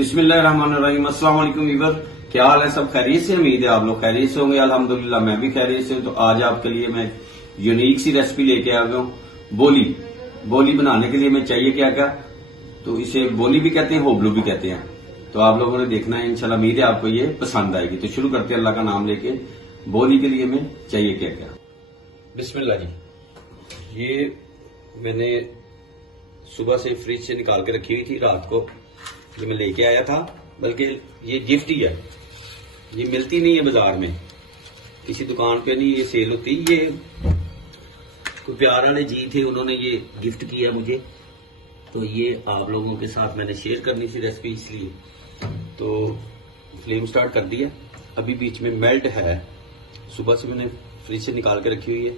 बिस्मिल्लाहिर्रहमानिर्रहीम। अस्सलाम वालेकुम वीवर, क्या हाल है? सब खैरियत से? उम्मीद है आप लोग खैरियत से होंगे। अल्हम्दुलिल्लाह मैं भी खैरियत से हूं। तो आज आपके लिए मैं यूनिक सी रेसिपी लेके आ गया हूं। बोली बोली बनाने के लिए मैं चाहिए क्या क्या, तो इसे बोली भी कहते हैं, होबलू भी कहते हैं। तो आप लोगों ने देखना है, इंशाल्लाह उम्मीद है आपको ये पसंद आएगी। तो शुरू करते हैं अल्लाह का नाम लेके। बोली के लिए मैं चाहिए क्या क्या। बिस्मिल्लाह जी। ये मैंने सुबह से फ्रिज से निकाल के रखी हुई थी, रात को ये मैं लेके आया था। बल्कि ये गिफ्ट ही है, ये मिलती नहीं है बाजार में, किसी दुकान पे नहीं ये सेल होती। ये कोई प्यार वाले जी थे, उन्होंने ये गिफ्ट किया मुझे, तो ये आप लोगों के साथ मैंने शेयर करनी थी रेसिपी, इसलिए तो फ्लेम स्टार्ट कर दिया। अभी बीच में मेल्ट है, सुबह से मैंने फ्रिज से निकाल के रखी हुई है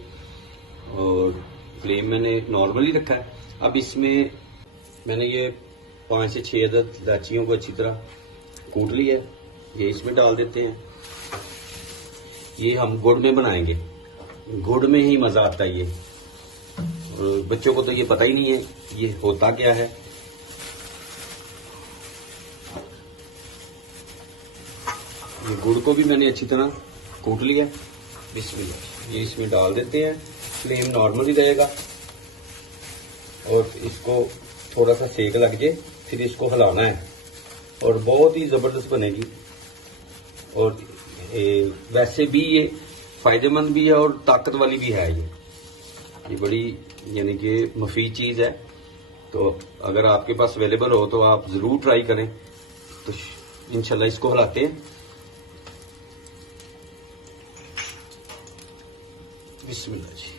और फ्लेम मैंने नॉर्मल ही रखा है। अब इसमें मैंने ये 5 से 6 अदद इलाचियों को अच्छी तरह कूट लिया है, ये इसमें डाल देते हैं। ये हम गुड़ में बनाएंगे, गुड़ में ही मजा आता है ये, और बच्चों को तो ये पता ही नहीं है ये होता क्या है। ये गुड़ को भी मैंने अच्छी तरह कूट लिया। बिस्मिल्लाह, ये इसमें डाल देते हैं। फ्लेम नॉर्मल ही रहेगा और इसको थोड़ा सा सेक लग जाए, फिर इसको हिलाना है और बहुत ही जबरदस्त बनेगी। और वैसे भी ये फायदेमंद भी है और ताकत वाली भी है। ये बड़ी यानी कि मुफीद चीज है। तो अगर आपके पास अवेलेबल हो तो आप जरूर ट्राई करें। तो इंशाल्लाह इसको हिलाते हैं। बिस्मिल्लाह जी।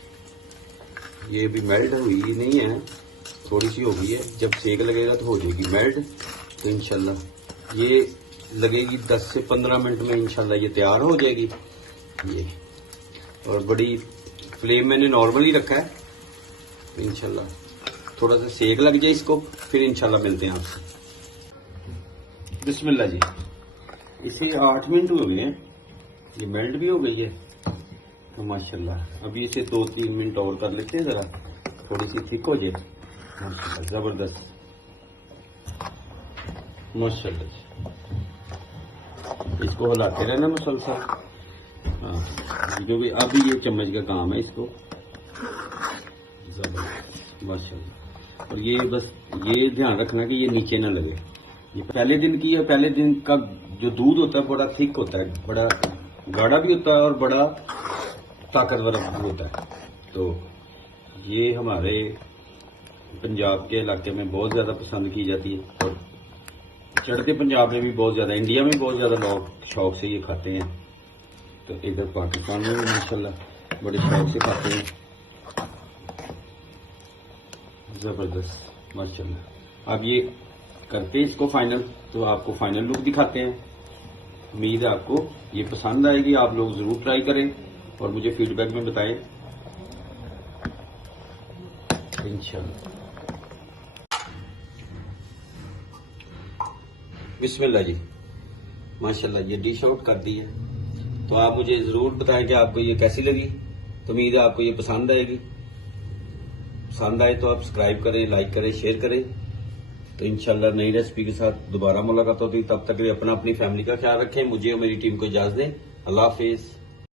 ये भी मेल्ट हुई नहीं है, थोड़ी सी हो गई है, जब सेक लगेगा तो हो जाएगी मेल्ट। तो इंशाल्लाह ये लगेगी 10 से 15 मिनट में, इंशाल्लाह ये तैयार हो जाएगी ये। और बड़ी फ्लेम मैंने नॉर्मल ही रखा है, इंशाल्लाह थोड़ा सा सेक लग जाए इसको, फिर इंशाल्लाह मिलते हैं आपसे। बिस्मिल्लाह जी। इसे 8 मिनट हो गए हैं, ये मेल्ट भी हो गई है तो माशाल्लाह। अभी इसे 2-3 मिनट और कर लेते हैं, जरा थोड़ी सी थिक हो जाए। माशाल्लाह जबरदस्त, माशाल्लाह। इसको हिलाते रहना मुसलसल। हाँ, क्योंकि अभी ये चम्मच का काम है इसको। जबरदस्त माशाल्लाह। और ये बस ये ध्यान रखना कि ये नीचे ना लगे। ये पहले दिन की है, पहले दिन का जो दूध होता है बड़ा थिक होता है, बड़ा गाढ़ा भी होता है और बड़ा ताकतवर भी होता है। तो ये हमारे पंजाब के इलाके में बहुत ज्यादा पसंद की जाती है और चढ़ते पंजाब में भी बहुत ज्यादा, इंडिया में बहुत ज्यादा लोग शौक से ये खाते हैं। तो इधर पाकिस्तान में भी माशाल्लाह बड़े शौक से खाते हैं। जबरदस्त माशाल्लाह। अब ये करते हैं इसको फाइनल, तो आपको फाइनल लुक दिखाते हैं। उम्मीद है आपको ये पसंद आएगी, आप लोग जरूर ट्राई करें और मुझे फीडबैक में बताएं इंशाल्लाह। बिस्मिल्लाह जी। माशाल्लाह ये डिश आउट कर दी है। तो आप मुझे जरूर बताएं कि आपको ये कैसी लगी। तो उम्मीद है आपको ये पसंद आएगी। पसंद आए तो आप सब्सक्राइब करें, लाइक करें, शेयर करें। तो इंशाल्लाह नई रेसिपी के साथ दोबारा मुलाकात होती। तब तक अपना अपनी फैमिली का ख्याल रखें। मुझे और मेरी टीम को इजाजत दें। अल्लाह हाफिज।